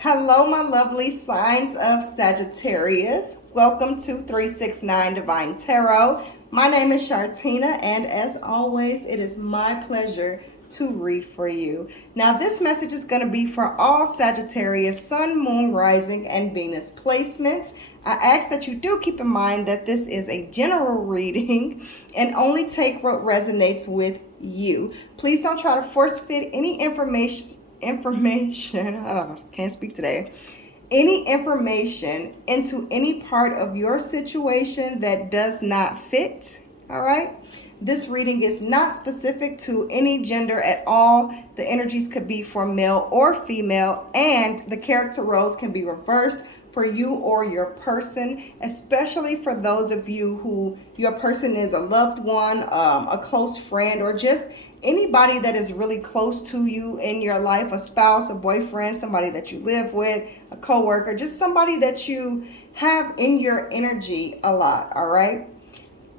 Hello, my lovely signs of Sagittarius. Welcome to 369 Divine Tarot. My name is Shartina, and as always, it is my pleasure to read for you. Now, this message is going to be for all Sagittarius Sun, Moon, Rising, and Venus placements. I ask that you do keep in mind that this is a general reading and only take what resonates with you. Please don't try to force fit any information can't speak today, any information into any part of your situation that does not fit. All right, this reading is not specific to any gender at all. The energies could be for male or female, and the character roles can be reversed for you or your person, especially for those of you who your person is a loved one, a close friend, or just anybody that is really close to you in your life, a spouse, a boyfriend, somebody that you live with, a coworker, just somebody that you have in your energy a lot. All right.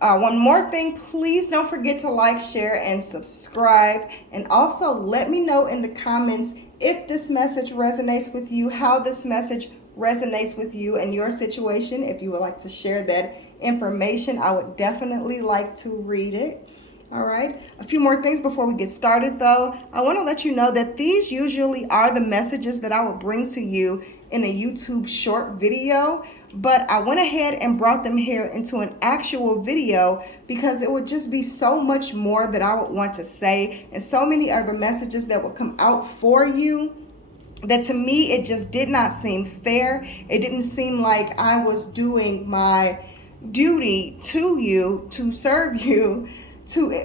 One more thing, please don't forget to like, share, and subscribe. And also let me know in the comments if this message resonates with you, how this message resonates with you and your situation. If you would like to share that information, I would definitely like to read it. All right. A few more things before we get started, though. I want to let you know that these usually are the messages that I will bring to you in a YouTube short video, but I went ahead and brought them here into an actual video because it would just be so much more that I would want to say and so many other messages that would come out for you that to me it just did not seem fair. It didn't seem like I was doing my duty to you, to serve you,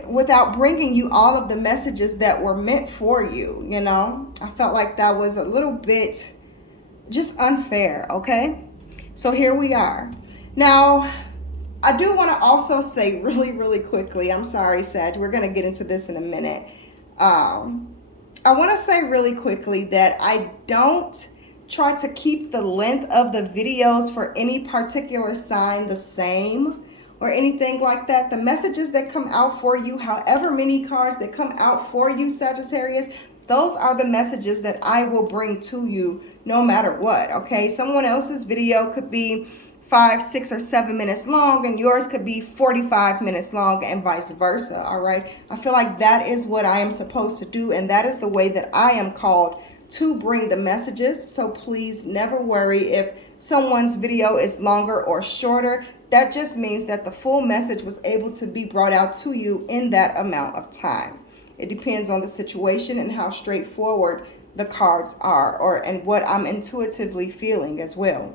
without bringing you all of the messages that were meant for you. You know, I felt like that was a little bit just unfair. Okay, so here we are. Now, I do want to also say really quickly, I'm sorry, Sag, we're going to get into this in a minute. I want to say really quickly that I don't try to keep the length of the videos for any particular sign the same or anything like that. The messages that come out for you, however many cards that come out for you, Sagittarius, those are the messages that I will bring to you no matter what. Okay, someone else's video could be 5, 6, or 7 minutes long, and yours could be 45 minutes long, and vice versa. All right, I feel like that is what I am supposed to do, and that is the way that I am called to bring the messages. So please never worry if someone's video is longer or shorter. That just means that the full message was able to be brought out to you in that amount of time. It depends on the situation and how straightforward the cards are, and what I'm intuitively feeling as well.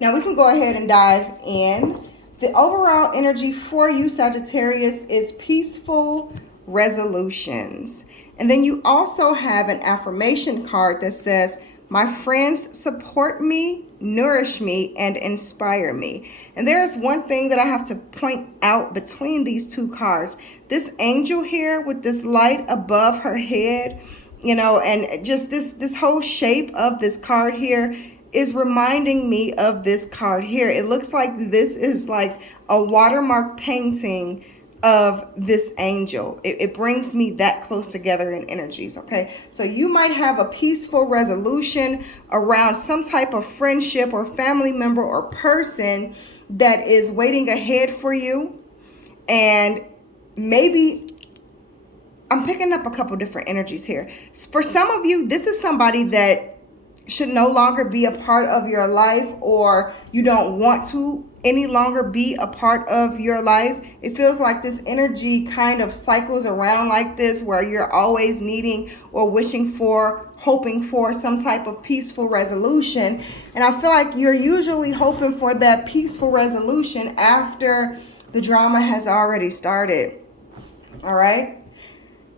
Now we can go ahead and dive in. The overall energy for you, Sagittarius, is peaceful resolutions. And then you also have an affirmation card that says, "My friends support me, nourish me, and inspire me." And there's one thing that I have to point out between these two cards. This angel here with this light above her head, you know, and just this whole shape of this card here is reminding me of this card here. It looks like this is like a watermark painting of this angel. It brings me that close together in energies. Okay, so you might have a peaceful resolution around some type of friendship or family member or person that is waiting ahead for you. And maybe I'm picking up a couple different energies here. For some of you, this is somebody that should no longer be a part of your life, or you don't want to any longer be a part of your life. It feels like this energy kind of cycles around like this, where you're always needing or wishing for, hoping for some type of peaceful resolution. And I feel like you're usually hoping for that peaceful resolution after the drama has already started. All right.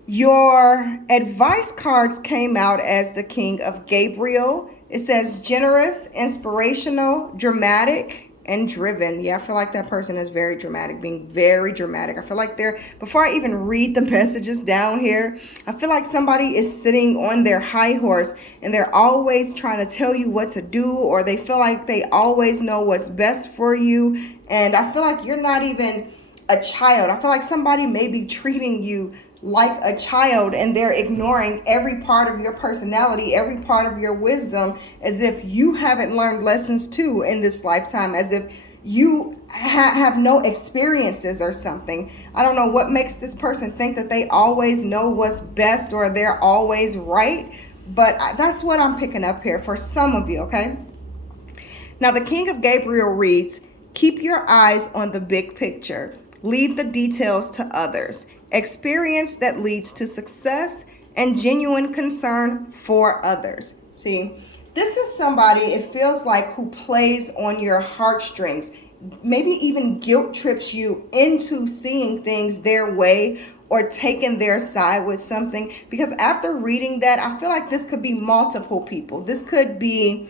Your advice cards came out as the King of Gabriel. It says generous, inspirational, dramatic, and driven. Yeah, I feel like that person is very dramatic, being very dramatic. I feel like before I even read the messages down here, I feel like somebody is sitting on their high horse and they're always trying to tell you what to do, or they feel like they always know what's best for you. And I feel like you're not even a child. I feel like somebody may be treating you like a child, and they're ignoring every part of your personality, every part of your wisdom, as if you haven't learned lessons too in this lifetime, as if you have no experiences or something. I don't know what makes this person think that they always know what's best or they're always right, but that's what I'm picking up here for some of you, okay? Now, the King of Gabriel reads, keep your eyes on the big picture. Leave the details to others. Experience that leads to success and genuine concern for others. See, this is somebody, it feels like, who plays on your heartstrings, maybe even guilt trips you into seeing things their way or taking their side with something. Because after reading that, I feel like this could be multiple people. This could be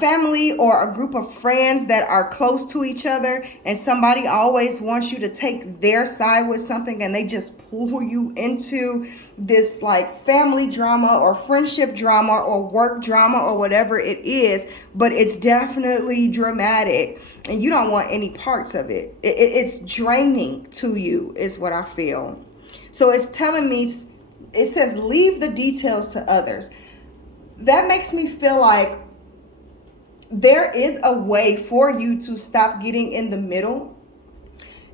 family or a group of friends that are close to each other, and somebody always wants you to take their side with something, and they just pull you into this like family drama or friendship drama or work drama or whatever it is, but it's definitely dramatic and you don't want any parts of it. It's draining to you is what I feel. So it's telling me, it says leave the details to others. That makes me feel like there is a way for you to stop getting in the middle.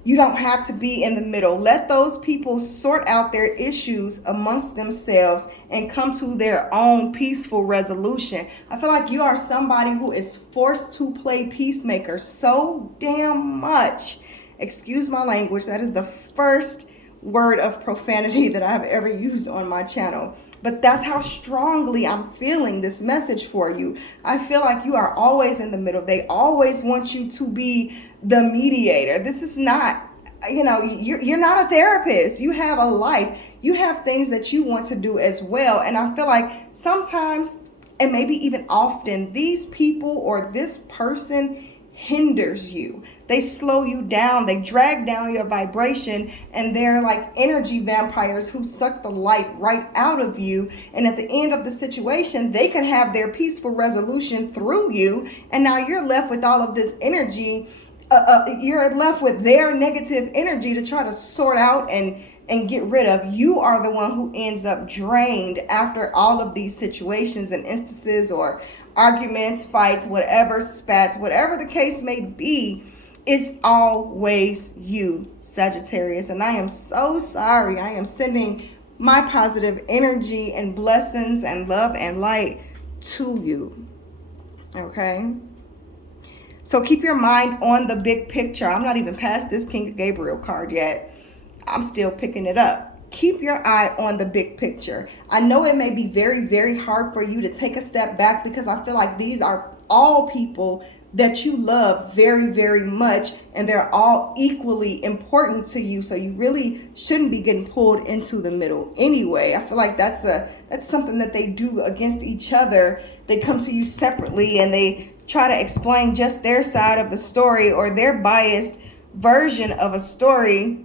You don't have to be in the middle. Let those people sort out their issues amongst themselves and come to their own peaceful resolution. I feel like you are somebody who is forced to play peacemaker so damn much. Excuse my language. That is the first word of profanity that I've ever used on my channel. But that's how strongly I'm feeling this message for you. I feel like you are always in the middle. They always want you to be the mediator. This is not, you're not a therapist. You have a life. You have things that you want to do as well. And I feel like sometimes, and maybe even often, these people or this person hinders you. They slow you down. They drag down your vibration, and they're like energy vampires who suck the light right out of you. And at the end of the situation, they can have their peaceful resolution through you, and now you're left with all of this energy. You're left with their negative energy to try to sort out and get rid of. You are the one who ends up drained after all of these situations and instances or arguments, fights, whatever, spats, whatever the case may be. It's always you, Sagittarius. And I am so sorry. I am sending my positive energy and blessings and love and light to you. Okay? So keep your mind on the big picture. I'm not even past this King of Gabriel card yet. I'm still picking it up. Keep your eye on the big picture. I know it may be very, very hard for you to take a step back because I feel like these are all people that you love very, very much, and they're all equally important to you. So you really shouldn't be getting pulled into the middle anyway. I feel like that's something that they do against each other. They come to you separately and they try to explain just their side of the story or their biased version of a story,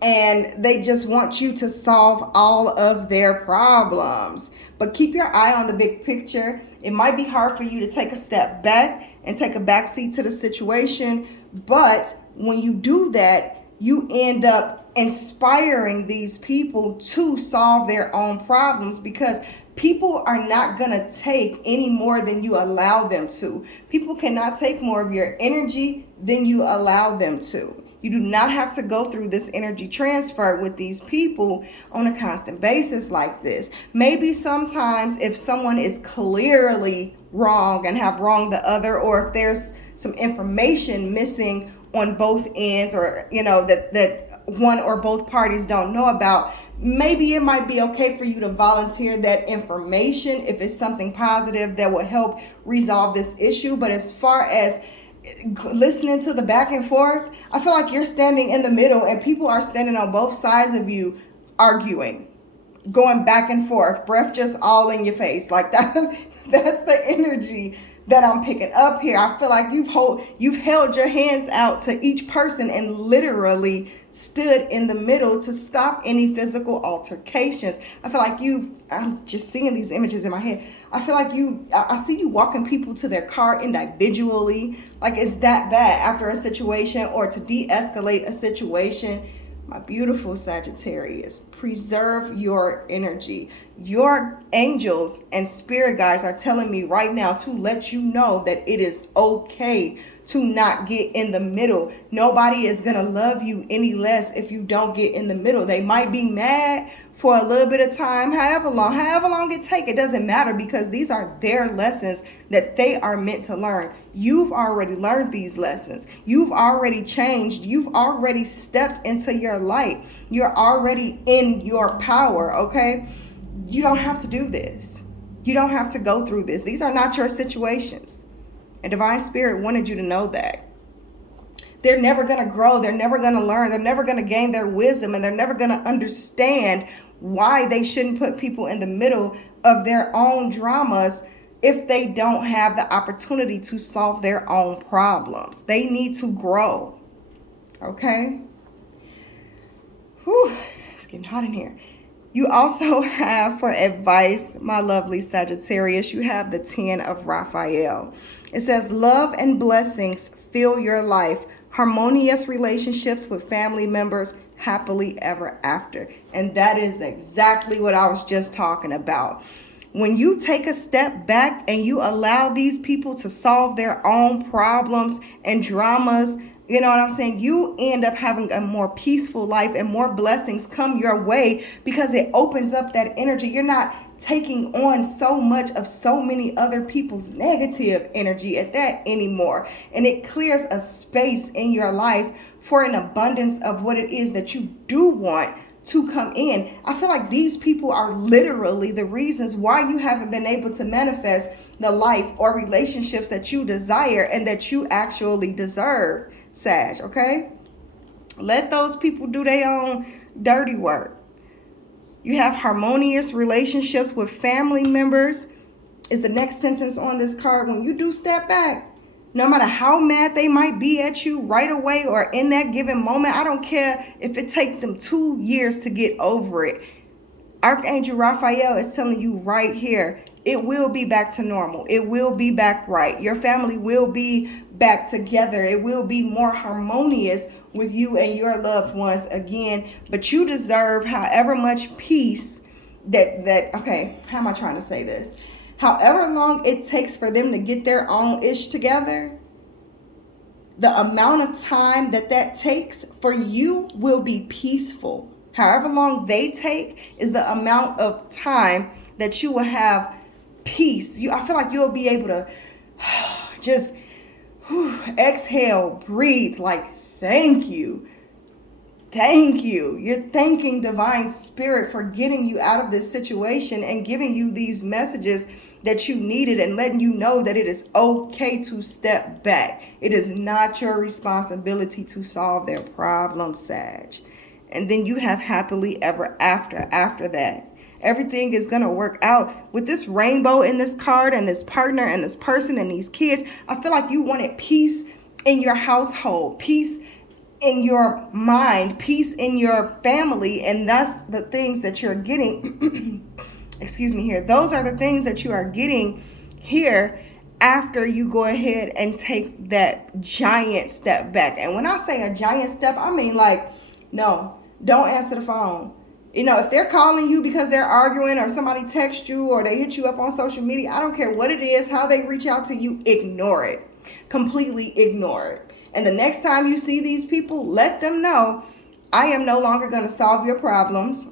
and they just want you to solve all of their problems. But keep your eye on the big picture. It might be hard for you to take a step back and take a backseat to the situation, but when you do that, you end up inspiring these people to solve their own problems, because people are not going to take any more than you allow them to. People cannot take more of your energy than you allow them to. You do not have to go through this energy transfer with these people on a constant basis like this. Maybe sometimes if someone is clearly wrong and have wronged the other, or if there's some information missing on both ends, or that one or both parties don't know about, maybe it might be okay for you to volunteer that information if it's something positive that will help resolve this issue. But as far as listening to the back and forth, I feel like you're standing in the middle and people are standing on both sides of you arguing. going back and forth, breath just all in your face. Like that's the energy that I'm picking up here. I feel like you've held your hands out to each person and literally stood in the middle to stop any physical altercations. I feel like I'm just seeing these images in my head. I feel like I see you walking people to their car individually. Like it's that bad after a situation, or to de-escalate a situation. My beautiful Sagittarius, preserve your energy. Your angels and spirit guides are telling me right now to let you know that it is okay to not get in the middle. Nobody is going to love you any less if you don't get in the middle. They might be mad for a little bit of time, however long it takes. It doesn't matter, because these are their lessons that they are meant to learn. You've already learned these lessons. You've already changed. You've already stepped into your light. You're already in your power, okay? You don't have to do this. You don't have to go through this. These are not your situations. And Divine Spirit wanted you to know that. They're never going to grow. They're never going to learn. They're never going to gain their wisdom, and they're never going to understand why they shouldn't put people in the middle of their own dramas if they don't have the opportunity to solve their own problems. They need to grow. Okay? Whew, it's getting hot in here. You also have, for advice, my lovely Sagittarius, you have the 10 of Raphael. It says, love and blessings fill your life. Harmonious relationships with family members, happily ever after. And that is exactly what I was just talking about. When you take a step back and you allow these people to solve their own problems and dramas, you know what I'm saying? You end up having a more peaceful life, and more blessings come your way because it opens up that energy. You're not taking on so much of so many other people's negative energy at that anymore. And it clears a space in your life for an abundance of what it is that you do want to come in. I feel like these people are literally the reasons why you haven't been able to manifest the life or relationships that you desire and that you actually deserve, Sag, okay? Let those people do their own dirty work. You have harmonious relationships with family members is the next sentence on this card. When you do step back, no matter how mad they might be at you right away or in that given moment, I don't care if it takes them 2 years to get over it. Archangel Raphael is telling you right here, it will be back to normal. It will be back right. Your family will be back together. It will be more harmonious with you and your loved ones again. But you deserve however much peace okay, how am I trying to say this? However long it takes for them to get their own ish together, the amount of time that takes for you will be peaceful. However long they take is the amount of time that you will have peace. I feel like you'll be able to just exhale, breathe, like, thank you. Thank you. You're thanking Divine Spirit for getting you out of this situation and giving you these messages that you needed and letting you know that it is okay to step back. It is not your responsibility to solve their problems, Sag. And then you have happily ever after that. Everything is going to work out. With this rainbow in this card and this partner and this person and these kids, I feel like you wanted peace in your household, peace in your mind, peace in your family, and that's the things that you're getting. Excuse me here. Those are the things that you are getting here after you go ahead and take that giant step back. And when I say a giant step, I mean like, no, don't answer the phone. You know, if they're calling you because they're arguing or somebody texts you or they hit you up on social media, I don't care what it is, how they reach out to you, ignore it. Completely ignore it. And the next time you see these people, let them know, I am no longer going to solve your problems.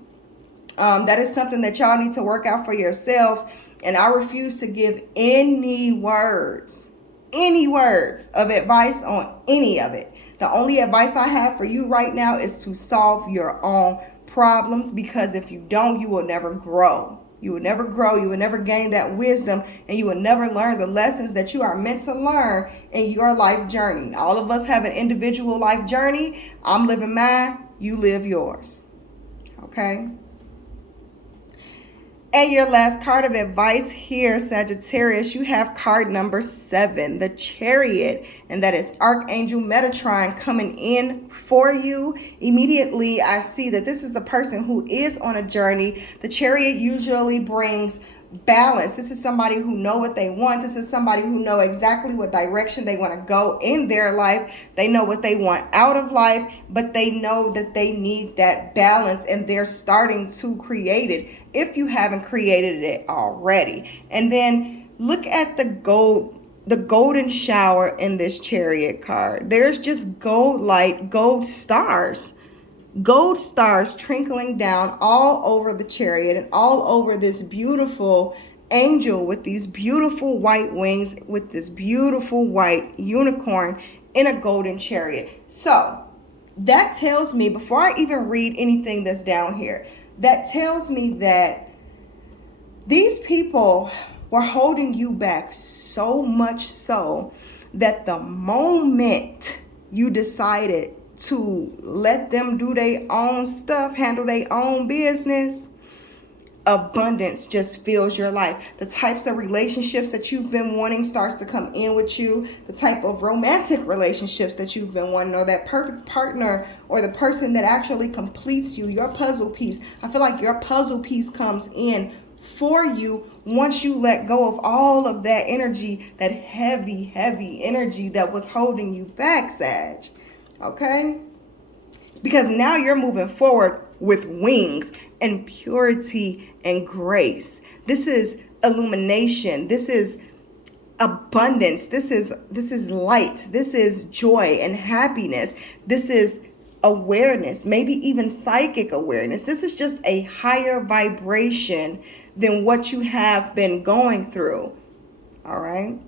That is something that y'all need to work out for yourselves. And I refuse to give any words of advice on any of it. The only advice I have for you right now is to solve your own problems, because if you don't, you will never grow. You will never grow. You will never gain that wisdom, and you will never learn the lessons that you are meant to learn in your life journey. All of us have an individual life journey. I'm living mine. You live yours. Okay? And your last card of advice here, Sagittarius, you have card number 7, the Chariot, and that is Archangel Metatron coming in for you. Immediately, I see that this is a person who is on a journey. The Chariot usually brings balance. This is somebody who know what they want. This is somebody who know exactly what direction they want to go in their life. They know what they want out of life, but they know that they need that balance, and they're starting to create it if you haven't created it already. And then look at the golden shower in this Chariot card. There's just gold light, gold stars trickling down all over the Chariot and all over this beautiful angel with these beautiful white wings, with this beautiful white unicorn in a golden chariot. So that tells me, before I even read anything that's down here, that tells me that these people were holding you back so much so that the moment you decided to let them do their own stuff, handle their own business, abundance just fills your life. The types of relationships that you've been wanting starts to come in with you. The type of romantic relationships that you've been wanting, or that perfect partner, or the person that actually completes you, your puzzle piece. I feel like your puzzle piece comes in for you once you let go of all of that energy, that heavy energy that was holding you back, Sag. Okay? Because now you're moving forward with wings and purity and grace. This is illumination. This is abundance. This is light. This is joy and happiness. This is awareness, maybe even psychic awareness. This is just a higher vibration than what you have been going through. All right?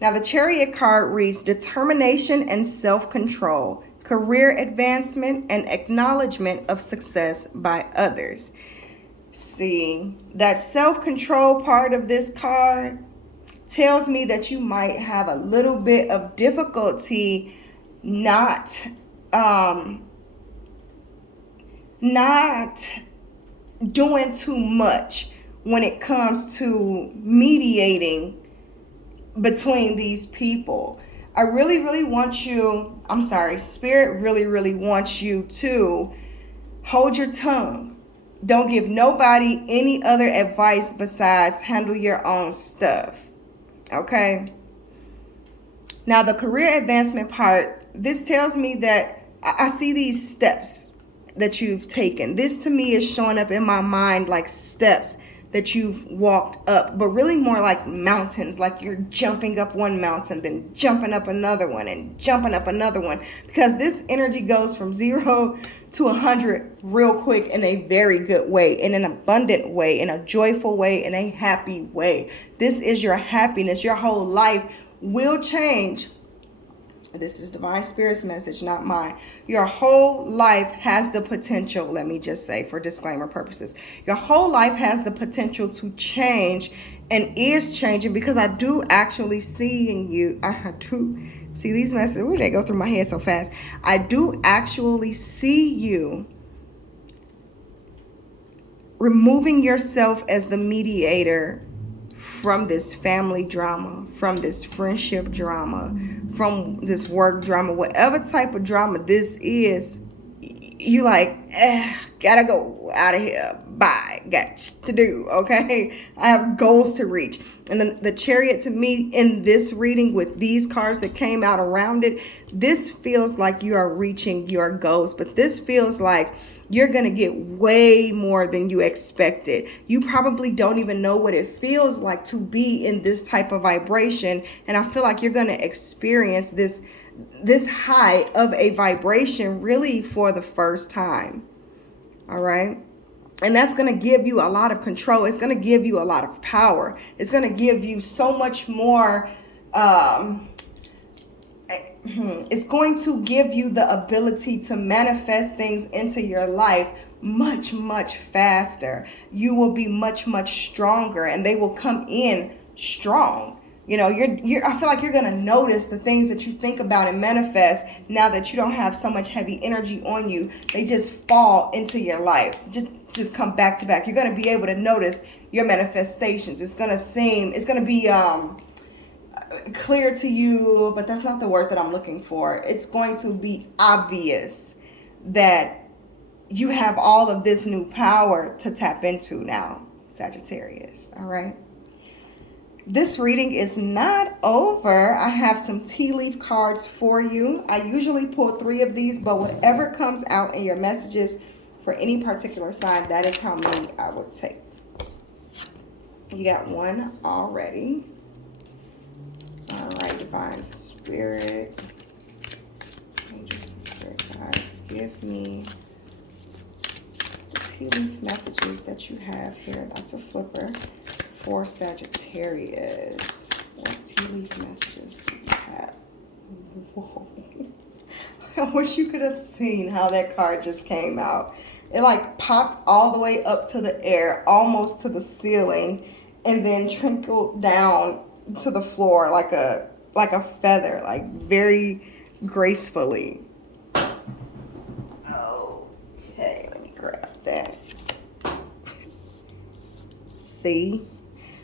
Now, the Chariot card reads determination and self-control, career advancement, and acknowledgement of success by others. See, that self-control part of this card tells me that you might have a little bit of difficulty not doing too much when it comes to mediating between these people. I really want you, Spirit really wants you to hold your tongue. Don't give nobody any other advice besides handle your own stuff. Okay? Now, the career advancement part, this tells me that I see these steps that you've taken. This to me is showing up in my mind like steps that you've walked up, but really more like mountains, like you're jumping up one mountain, then jumping up another one and jumping up another one, because this energy goes from 0 to 100 real quick in a very good way, in an abundant way, in a joyful way, in a happy way. This is your happiness. Your whole life will change. This is Divine Spirit's message, not mine. Your whole life has the potential, let me just say for disclaimer purposes, your whole life has the potential to change and is changing, because I do actually see in you, I do see these messages, ooh, they go through my head so fast. I do actually see you removing yourself as the mediator from this family drama, from this friendship drama, from this work drama, whatever type of drama this is. You like, gotta go out of here. Bye. Got to do, okay? I have goals to reach. And then the Chariot, to me, in this reading with these cards that came out around it, this feels like you are reaching your goals, but this feels like you're going to get way more than you expected. You probably don't even know what it feels like to be in this type of vibration. And I feel like you're going to experience this high of a vibration really for the first time. All right. And that's going to give you a lot of control. It's going to give you a lot of power. It's going to give you so much more. It's going to give you the ability to manifest things into your life much faster. You will be much stronger, and they will come in strong. You know, I feel like you're going to notice the things that you think about and manifest now that you don't have so much heavy energy on you. They just fall into your life. Just just come back to back. You're going to be able to notice your manifestations. It's going to be clear to you, but that's not the word that I'm looking for. It's going to be obvious that you have all of this new power to tap into now, Sagittarius. All right. This reading is not over. I have some tea leaf cards for you. I usually pull 3 of these, but whatever comes out in your messages for any particular sign, that is how many I would take. You got 1 already. All right, Divine Spirit. Angels and Spirit Guides, give me the tea leaf messages that you have here. That's a flipper. For Sagittarius, what tea leaf messages do you have? Whoa. I wish you could have seen how that card just came out. It like popped all the way up to the air, almost to the ceiling, and then trickled down to the floor like a feather, like very gracefully. Okay, let me grab that. See?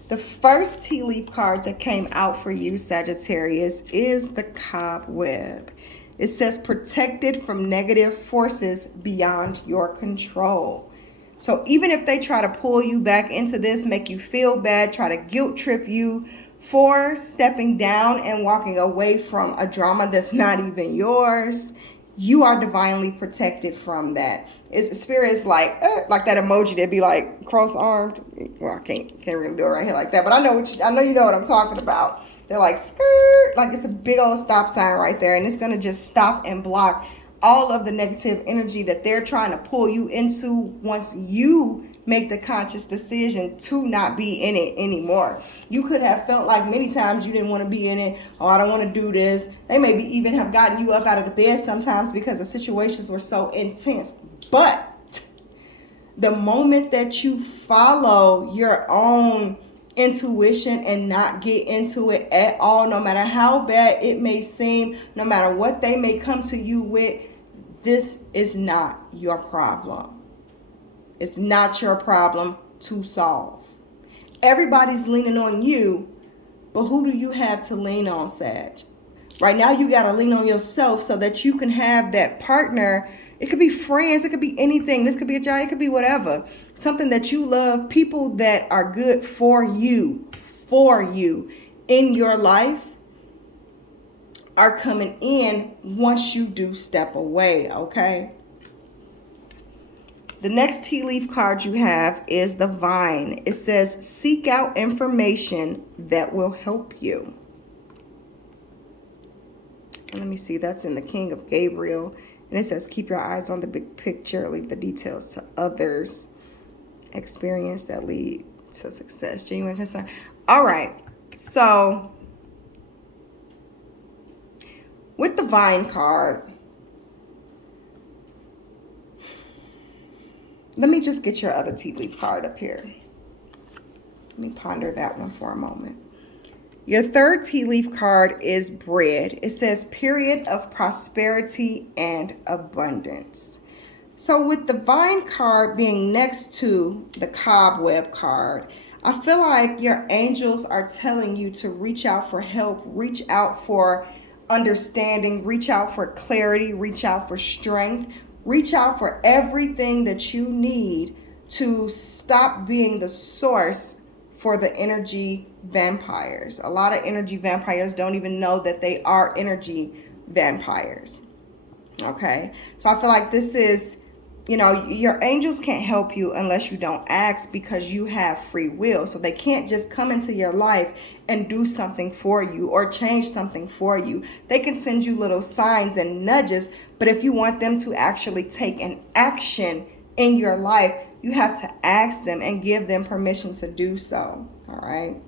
The first tea leaf card that came out for you, Sagittarius, is the Cobweb. It says protected from negative forces beyond your control. So even if they try to pull you back into this, make you feel bad, try to guilt trip you for stepping down and walking away from a drama that's not even yours, you are divinely protected from that. Spirit is like that emoji that'd be like cross-armed. Well, I can't really do it right here like that, but I know you know what I'm talking about. They're like skirt, like it's a big old stop sign right there, and it's gonna just stop and block all of the negative energy that they're trying to pull you into once you make the conscious decision to not be in it anymore. You could have felt like many times you didn't want to be in it. Oh, I don't want to do this. They maybe even have gotten you up out of the bed sometimes because the situations were so intense. But the moment that you follow your own intuition and not get into it at all, no matter how bad it may seem, no matter what they may come to you with, this is not your problem. It's not your problem to solve. Everybody's leaning on you, but who do you have to lean on, Sag? Right now, you got to lean on yourself so that you can have that partner. It could be friends. It could be anything. This could be a job. It could be whatever. Something that you love. People that are good for you in your life are coming in once you do step away, okay? The next tea leaf card you have is the Vine. It says, seek out information that will help you. And let me see, that's in the King of Gabriel. And it says, keep your eyes on the big picture, leave the details to others. Experience that lead to success, genuine concern. All right, so with the Vine card, let me just get your other tea leaf card up here. Let me ponder that one for a moment. Your third tea leaf card is Bread. It says period of prosperity and abundance. So with the Vine card being next to the Cobweb card, I feel like your angels are telling you to reach out for help, reach out for understanding, reach out for clarity, reach out for strength, reach out for everything that you need to stop being the source for the energy vampires. A lot of energy vampires don't even know that they are energy vampires. Okay, so I feel like this is, your angels can't help you unless you don't ask, because you have free will. So they can't just come into your life and do something for you or change something for you. They can send you little signs and nudges, but if you want them to actually take an action in your life, you have to ask them and give them permission to do so. All right.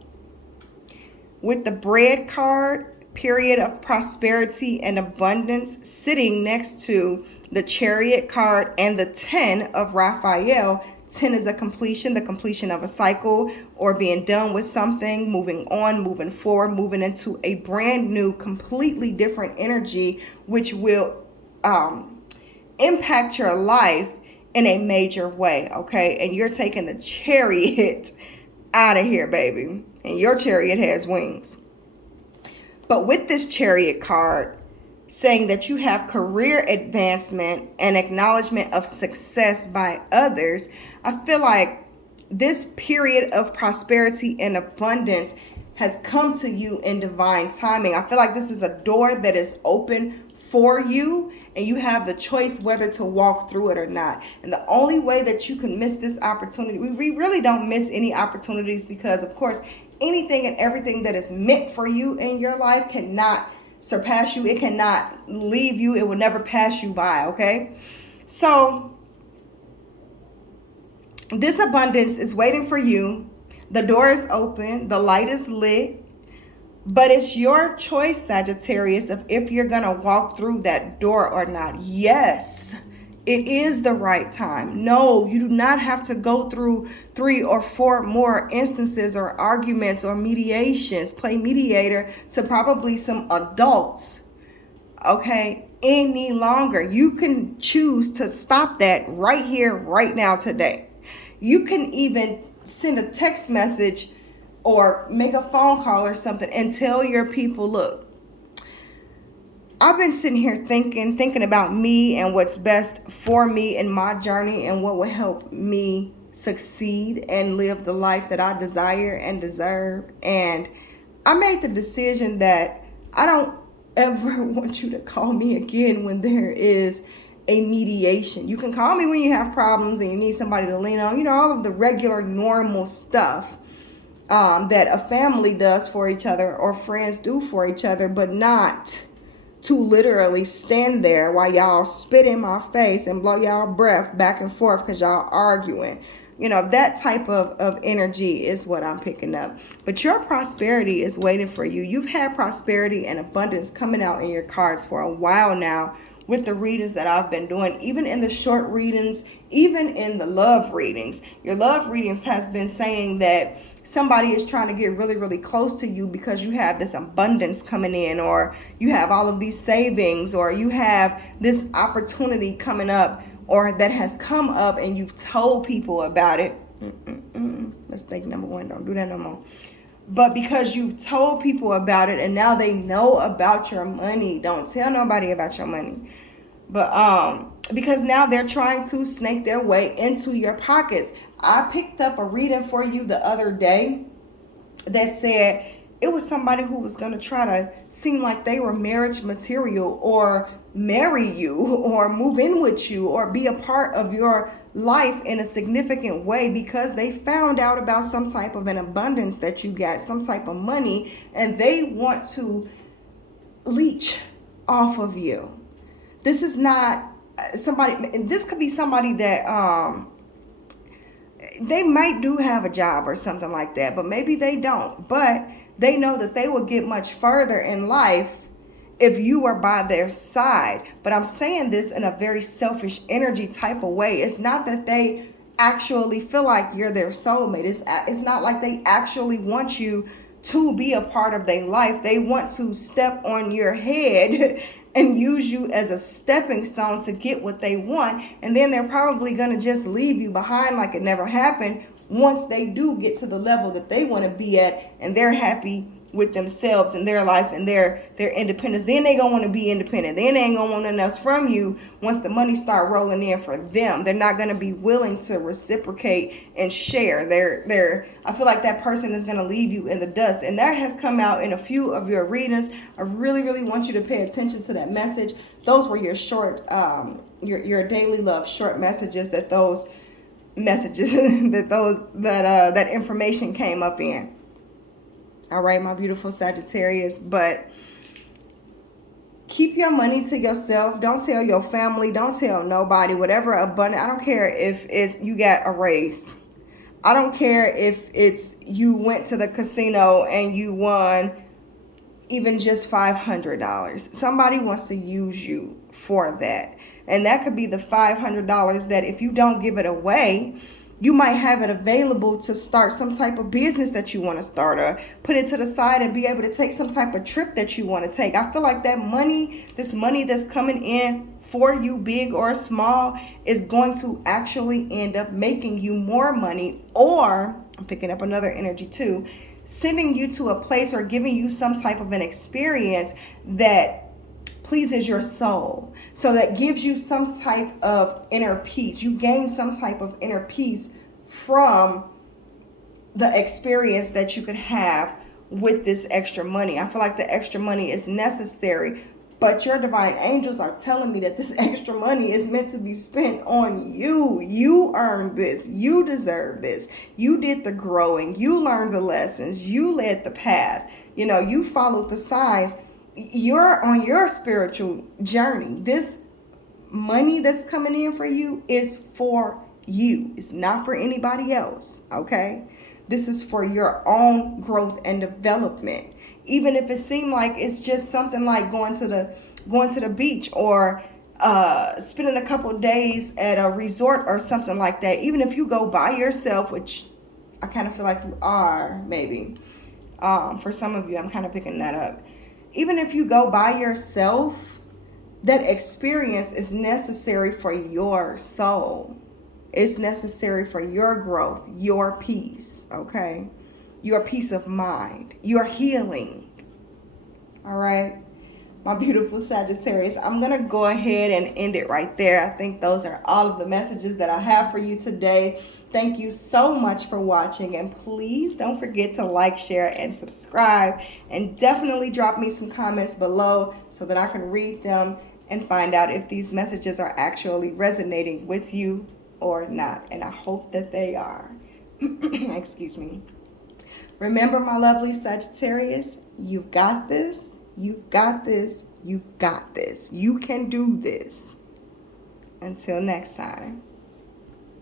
With the Bread card, period of prosperity and abundance, sitting next to the Chariot card and the 10 of Raphael. 10 is a completion, the completion of a cycle or being done with something, moving on, moving forward, moving into a brand new, completely different energy, which will impact your life in a major way, okay? And you're taking the chariot out of here, baby. And your chariot has wings. But with this chariot card saying that you have career advancement and acknowledgement of success by others, I feel like this period of prosperity and abundance has come to you in divine timing. I feel like this is a door that is open for you, and you have the choice whether to walk through it or not. And the only way that you can miss this opportunity, we really don't miss any opportunities, because of course anything and everything that is meant for you in your life cannot surpass you. It cannot leave you. It will never pass you by, okay? So this abundance is waiting for you. The door is open. The light is lit. But it's your choice, Sagittarius, of if you're going to walk through that door or not. Yes, it is the right time. No, you do not have to go through 3 or 4 more instances or arguments or mediations. Play mediator to probably some adults, okay, any longer. You can choose to stop that right here, right now, today. You can even send a text message or make a phone call or something and tell your people, look, I've been sitting here thinking about me and what's best for me in my journey and what will help me succeed and live the life that I desire and deserve. And I made the decision that I don't ever want you to call me again when there is a mediation. You can call me when you have problems and you need somebody to lean on, all of the regular normal stuff that a family does for each other or friends do for each other, but not to literally stand there while y'all spit in my face and blow y'all breath back and forth because y'all arguing. That type of energy is what I'm picking up. But your prosperity is waiting for you. You've had prosperity and abundance coming out in your cards for a while now with the readings that I've been doing, even in the short readings, even in the love readings. Your love readings has been saying that somebody is trying to get really, really close to you because you have this abundance coming in, or you have all of these savings, or you have this opportunity coming up, or that has come up and you've told people about it. Mistake number 1, don't do that no more. But because you've told people about it and now they know about your money, don't tell nobody about your money. But because now they're trying to snake their way into your pockets. I picked up a reading for you the other day that said it was somebody who was going to try to seem like they were marriage material, or marry you, or move in with you, or be a part of your life in a significant way because they found out about some type of an abundance that you got, some type of money, and they want to leech off of you. This is not somebody, this could be somebody that they might do have a job or something like that, but maybe they don't. But they know that they will get much further in life if you are by their side. But I'm saying this in a very selfish energy type of way. It's not that they actually feel like you're their soulmate. It's not like they actually want you to be a part of their life. They want to step on your head and use you as a stepping stone to get what they want. And then they're probably going to just leave you behind like it never happened once they do get to the level that they want to be at and they're happy with themselves and their life and their independence. Then they gonna want to be independent. Then they ain't gonna want nothing else from you once the money start rolling in for them. They're not gonna be willing to reciprocate and share. I feel like that person is gonna leave you in the dust. And that has come out in a few of your readings. I really, really want you to pay attention to that message. Those were your short, your daily love short messages that those messages that information came up in. All right, my beautiful Sagittarius, but keep your money to yourself. Don't tell your family. Don't tell nobody. Whatever abundant. I don't care if it's you got a raise. I don't care if it's you went to the casino and you won even just $500. Somebody wants to use you for that. And that could be the $500 that if you don't give it away, You might have it available to start some type of business that you want to start, or put it to the side and be able to take some type of trip that you want to take. I feel like that money, this money that's coming in for you, big or small, is going to actually end up making you more money, or I'm picking up another energy too, sending you to a place or giving you some type of an experience that pleases your soul. So that gives you some type of inner peace. You gain some type of inner peace from the experience that you could have with this extra money. I feel like the extra money is necessary, but your divine angels are telling me that this extra money is meant to be spent on you. You earned this. You deserve this. You did the growing. You learned the lessons. You led the path. You followed the signs. You're on your spiritual journey. This money that's coming in for you is for you. It's not for anybody else, okay? This is for your own growth and development. Even if it seemed like it's just something like going to the beach, or spending a couple of days at a resort or something like that. Even if you go by yourself, which I kind of feel like you are, maybe. For some of you, I'm kind of picking that up. Even if you go by yourself, that experience is necessary for your soul. It's necessary for your growth, your peace, okay? Your peace of mind, your healing. All right? My beautiful Sagittarius, I'm going to go ahead and end it right there. I think those are all of the messages that I have for you today. Thank you so much for watching, and please don't forget to like, share, and subscribe, and definitely drop me some comments below so that I can read them and find out if these messages are actually resonating with you or not, and I hope that they are. Excuse me. Remember, my lovely Sagittarius, you've got this. You got this. You got this. You can do this. Until next time.